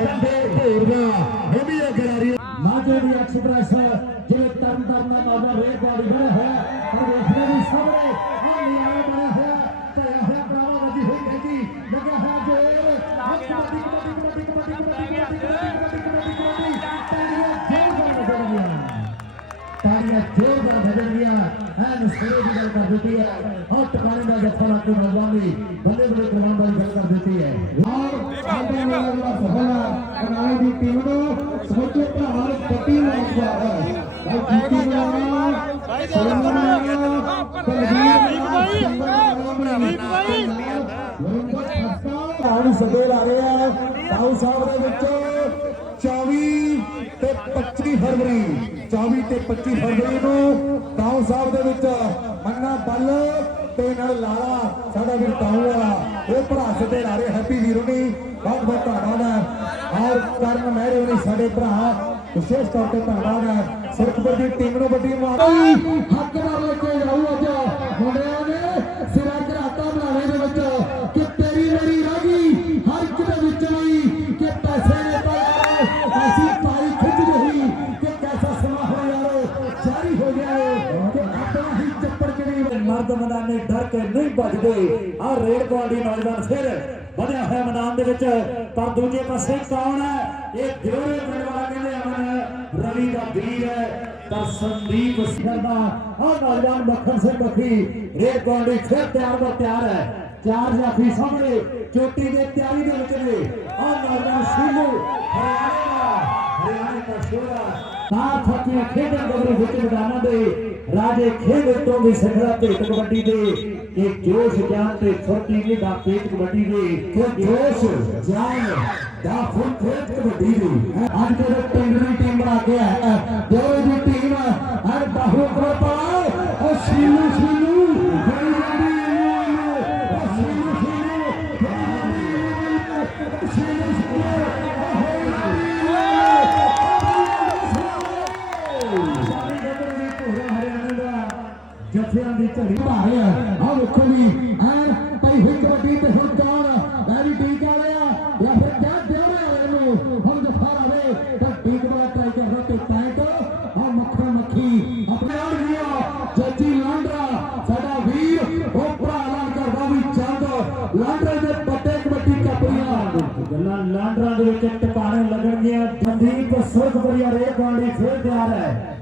ਦੇ ਬੰਦੇ ਢੇਰਦਾ ਇਹ ਵੀ ਇਹ ਗਰਾਰੀ ਮਾਝੇ ਦੀ ਐਕਸਪ੍ਰੈਸ ਜਿਵੇਂ ਤਰਨ ਤਰਨ ਦਾ ਮਾਝਾ ਰੇਲ ਗਾੜੀ ਬਣਿਆ ਹੋਇਆ ਪਰ ਵੇਖਦੇ ਵੀ ਸਾਹਮਣੇ ਆ ਨਿਆਣੇ ਬਣਿਆ ਹੋਇਆ ਤੇ ਇਹ ਬਰਾਵਾ ਵੱਜੀ ਹੋਈ ਕਹਿੰਦੀ ਲੱਗਿਆ ਹੋਇਆ ਜੋਰ ਕਬੱਡੀ ਕਬੱਡੀ ਕਬੱਡੀ ਕਬੱਡੀ ਕਬੱਡੀ ਕਬੱਡੀ ਕਬੱਡੀ ਕਬੱਡੀ ਤਾੜੀਆਂ ਜ਼ੋਰਦਾਰ ਭਜਣਗੀਆਂ ਹੈ ਨਸਰੇ ਦੀ ਗੱਲ ਕਰ ਦਿੱਤੀ ਹੈ ਔਰ ਟਿਕਾਣੇ ਦਾ ਜੱਫਾ ਲਾ ਕੇ ਨੌਜਵਾਨੀ ਬੱਲੇ ਬੱਲੇ ਕਰਵਾਉਣ ਵਾਲੀ ਗੱਲ ਕਰ ਦਿੱਤੀ ਹੈ ਔਰ ਆਉਂਦੇ ਵਾਲਾ ਜਿਹੜਾ ਸਫਲ ਕਨਾਲੇ ਦੀ ਟੀਮ ਨੂੰ ਸਮੁੱਚੇ ਭਾਰ ਪੱਟੀ ਮਾਰਦਾ ਹੈ ਭਾਈ ਜੀਤੀ ਬਣਾ ਸਲਮਾਨ ਆਉਣ ਸਦੇ ਲਾ ਰਹੇ ਆ ਤਾਊ ਸਾਹਿਬ ਦੇ ਵਿੱਚ 25 ਫਰਵਰੀ 24 ਤੇ 25 ਫਰਵਰੀ ਨੂੰ ਤਾਊ ਸਾਹਿਬ ਦੇ ਵਿੱਚ ਮੰਨਾ ਬੱਲ ਤੇ ਨਾਲ ਲਾਲਾ, ਸਾਡਾ ਵੀ ਤਾਊ ਆ ਉਹ ਭਰਾ ਸਦੇ ਲਾ ਹੈਪੀ ਵੀਰੋ ਨੇ ਬਹੁਤ ਬਹੁਤ ਧੰਨਵਾਦ ਹੈ। ਔਰ ਕਰਨ ਮਹਿਰੇ ਹੋਣੀ ਸਾਡੇ ਭਰਾ, ਵਿਸ਼ੇਸ਼ ਤੌਰ ਤੇ ਧੰਨਵਾਦ ਹੈ। ਸਿਰਕਪੁਰ ਦੀ ਟੀਮ ਨੂੰ ਵੱਡੀ ਮਾਰ ਹੱਕ ਨਾਲ ਲੈ ਕੇ ਜਾਊ ਅੱਜ ਮੁੰਡਿਆਂ ਨੇ। ਜਿਹੜੀ ਮੈਦਾਨੇ ਡਰ ਕੇ ਨਹੀਂ ਭੱਜਦੇ ਆ ਰੇਡ ਕੁਆਲਟੀ ਨੌਜਵਾਨ ਫਿਰ ਵਧਿਆ ਹੋਇਆ ਮੈਦਾਨ ਦੇ ਵਿੱਚ। ਪਰ ਦੂਜੇ ਪਾਸੇ ਕੌਣ ਹੈ? ਇਹ ਦਿਓਰੇ ਪਿੰਡ ਵਾਲਾ ਕਹਿੰਦੇ ਅਮਨ। ਰਵੀ ਦਾ ਵੀਰ ਹੈ, ਤਾਂ ਸੰਦੀਪ ਸਿੰਘ ਦਾ ਆ ਨੌਜਵਾਨ ਮੱਖਣ ਸਿੰਘ ਬੱਖੀ, ਰੇਡ ਕੁਆਲਟੀ ਫਿਰ ਤਿਆਰ ਦਾ ਤਿਆਰ ਹੈ। ਚਾਰ ਜਾਫੀ ਸਾਹਮਣੇ, ਚੋਟੀ ਦੇ ਤਿਆਰੀ ਦੇ ਵਿੱਚ ਨੇ। ਆ ਨੌਜਵਾਨ ਸ਼ੀਲੂ ਹਰਿਆਣੇ ਦਾ ਹਰਿਆਣੇ ਦਾ ਸ਼ੋਰਾ ਤਾਂ ਥੱਕੀਆਂ ਖੇਡਾਂ ਗੱਭਰੂ ਵਿੱਚ ਮੈਦਾਨਾਂ ਦੇ ਰਾਜੇ ਖੇਡ ਤੋਂ ਵੀ ਸਿਖਰਾ ਭੇਟ ਕਬੱਡੀ ਦੇ ਇਹ ਜੋਸ਼ ਗਿਆਨ ਤੇ ਫੁਰਤੀ ਦੀ ਦਾ ਭੇਟ ਕਬੱਡੀ ਦੇ ਕਿ ਜੋਸ਼ ਜਾਨ ਦਾ ਫੁੱਲ ਖੇਡ ਕਬੱਡੀ ਦੇ ਅੱਜ ਦੇ ਪਿੰਡ ਦੀ ਟੀਮ ਬਣਾ ਕੇ ਹੈ ਜੋ ਦੀ ਟੀਮ ਹਰ ਬਾਹੂ ਗਰੁੱਪ ਉਹ ਸ਼ੀਲੂ ਸ਼ੀਲੂ ਜੱਫਿਆਂ ਦੀ ਝੜੀ ਭਾਰੇ ਆ। ਆ ਵੇਖੋ ਵੀ ਐ ਪਈ ਹੋਈ ਕਬੱਡੀ ਤੇ ਹੁਣ ਕੌਣ ਐ ਵੀ ਟੀਕ ਵਾਲਿਆ, ਜਾਂ ਫਿਰ ਕਿਆ ਦਿਓਰੇ ਵਾਲੇ ਨੂੰ ਹੁਣ ਜਫਾ ਆਵੇ ਤਾਂ ਟੀਕ ਵਾਲਾ ਟਰਾਈ ਕਰ ਰਿਹਾ ਤੇ ਪੈਂਟ। ਆ ਮੱਖਣ ਮੱਖੀ, ਆਪਣੇ ਨਾਲ ਗਿਆ ਜੱਜੀ ਲਾਂਡਰਾ, ਸਾਡਾ ਵੀਰ, ਉਹ ਭਰਾ ਐਲਾਨ ਕਰਦਾ ਵੀ ਚੰਦ। ਲਾਂਡਰੇ ਦੇ ਪੱਟੇ ਕਬੱਡੀ ਕੱਪੜੀਆਂ ਗੱਲਾਂ ਲਾਂਡਰਾਂ ਦੇ ਵਿੱਚ ਟਿਕਾਣੇ ਲੱਗਣਗੀਆਂ। ਸੰਦੀਪ ਸੁਰਖਪੁਰੀਆ ਰੇ ਫੇਰ ਤਿਆਰ ਹੈ।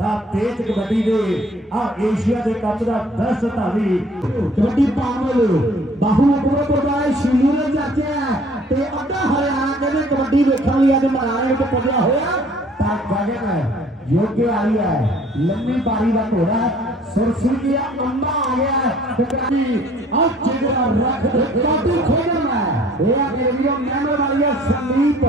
ਦਾ ਤੇਜ ਕਬੱਡੀ ਦੇ ਆ ਏਸ਼ੀਆ ਦੇ ਕੱਪ ਦਾ ਬੈਸਟ ਧਾਵੀ। ਕਬੱਡੀ ਪਾਵਲ ਬਾਹੂ ਉਪਰੋਂ ਤੋਂ ਸ਼ੀਲੂ ਨੇ ਚਾਚਿਆ ਤੇ ਅੱਧਾ ਹਰਿਆਣਾ ਕਹਿੰਦੇ ਕਬੱਡੀ ਵੇਖਣ ਲਈ ਅੱਜ ਮਰਾਣੇ ਵਿੱਚ ਪੁੱਜਿਆ ਹੋਇਆ। ਤਾਂ ਗਗਨ ਹੈ, ਯੋਗੇ ਆਈ ਹੈ, ਲੰਮੀ ਬਾਰੀ ਦਾ ਘੋੜਾ सुर्खी किया लंबा आ गया है पिटाई अब चिंता रख दे काफ़ी खोजन है ये मेरियो मैनो वालिया संदीप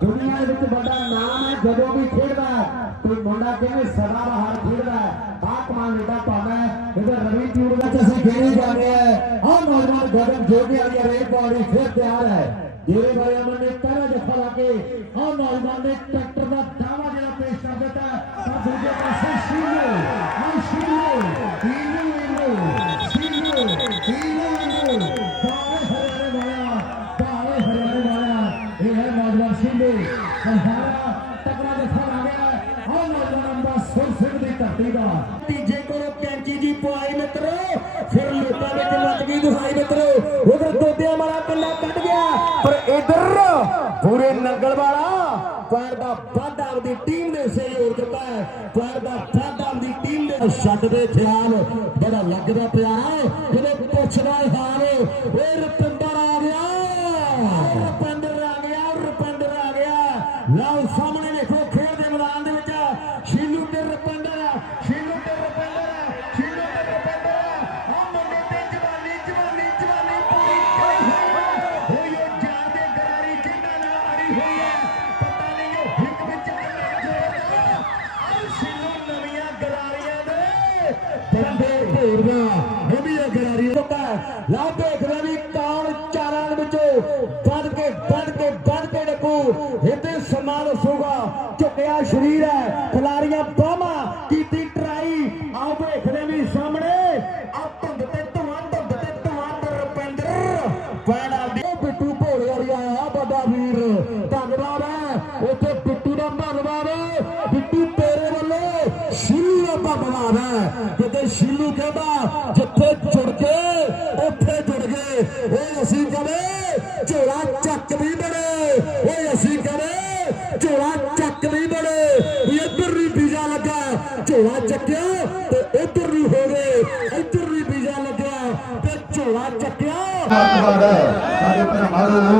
दुनिया के ਵਿੱਚ ਵੱਡਾ ਨਾਮ ਹੈ ਜਦੋਂ ਵੀ ਖੇਡਦਾ ਹੈ ਕੋਈ ਮੁੰਡਾ ਕਹਿੰਦੇ ਸਦਾ ਬਾਹਰ ਖੇਡਦਾ ਹੈ ਆ ਕਮਾਲ ਏਡਾ ਪਾਣਾ ਹੈ ਇਹਦਾ ਰਵੀ ਟਿਊਬ ਦਾ ਤੁਸੀਂ ਖੇਡੀ ਜਾ ਰਹੇ ਹੈ ਆ ਨੌਜਵਾਨ ਗਗਨ ਜੋਗੀ ਵਾਲੀ ਰੇਡ ਬਾਡੀ ਫਿਰ ਤਿਆਰ ਹੈ ਜਿਹੜੇ ਬਾਈ ਅਮਨ ਨੇ ਪਹਿਲਾ ਜੱਫਾ ਲਾ ਕੇ ਆ ਨੌਜਵਾਨ ਨੇ ਟਰੈਕਟਰ ਦਾ ਹਰਾ ਤਕੜਾ ਜੱਫਾ ਆ ਗਿਆ ਆਹ ਨੌਜਵਾਨ ਦਾ ਸੁਰ ਸਿੰਘ ਦੀ ਧਰਤੀ ਦਾ ਤੀਜੇ ਕੋਲੋਂ ਕੈਂਚੀ ਜੀ ਪੁਆਈ ਮਿੱਤਰੋ ਫਿਰ ਲੋਕਾਂ ਵਿੱਚ ਮੱਚ ਗਈ ਦੁਹਾਈ ਮਿੱਤਰੋ ਉਧਰ ਦੋਦਿਆਂ ਵਾਲਾ ਕੱਲਾ ਕੱਢ ਗਿਆ ਪਰ ਇਧਰ ਪੂਰੇ ਨੰਗਲ ਵਾਲਾ ਕੁਆਰ ਦਾ ਵਾਧਾ ਆਪਦੀ ਟੀਮ ਦੇ ਸਹਿਯੋਗ ਦਿੱਤਾ ਹੈ ਕੁਆਰ ਦਾ ਵਾਧਾ ਆਪਦੀ ਟੀਮ ਦੇ ਛੱਡ ਦੇ ਖਿਆਲ ਬੜਾ ਲੱਗਦਾ ਪਿਆ ਹੈ ਜਦੋਂ ਪੁੱਛਦਾ ਹਾਲ ਇਹ ਰਤਨ ਬੰਦੇ ਘੇਰਦਾ ਇਹ ਵੀ ਇਹ ਗਰਾਰੀ ਹੁੰਦਾ ਲਾ ਦੇਖਦਾ ਵੀ ਕੌਣ ਚਾਰਾਂ ਦੇ ਵਿੱਚੋਂ ਵੱਧ ਕੇ ਵੱਧ ਕੇ ਵੱਧ ਕੇ ਡਕੂ ਇਹਦੇ ਸਮਾਨ ਸੂਗਾ। ਝੁਕਿਆ ਸਰੀਰ ਹੈ। ਦਾ ਧੰਨਵਾਦ ਹੈ ਕਿਤੇ ਸ਼ੀਲੂ ਕਹਿੰਦਾ ਜਿੱਥੇ ਜੁੜ ਗਏ ਉੱਥੇ ਜੁੜ ਗਏ ਓਏ ਅਸੀਂ ਕਦੇ ਝੋਲਾ ਚੱਕ ਨਹੀਂ ਬੜੇ ਓਏ ਅਸੀਂ ਕਦੇ ਝੋਲਾ ਚੱਕ ਨਹੀਂ ਬੜੇ ਵੀ ਇੱਧਰ ਨਹੀਂ ਵੀਜ਼ਾ ਲੱਗਾ ਝੋਲਾ ਚੱਕਿਆ ਤੇ ਇੱਧਰ ਨਹੀਂ ਹੋ ਗਏ ਇੱਧਰ ਨਹੀਂ ਵੀਜ਼ਾ ਲੱਗਿਆ ਤੇ ਝੋਲਾ ਚੱਕਿਆ ਧੰਨਵਾਦ ਹੈ ਸਾਡੇ ਭਰਾਵਾਂ ਦਾ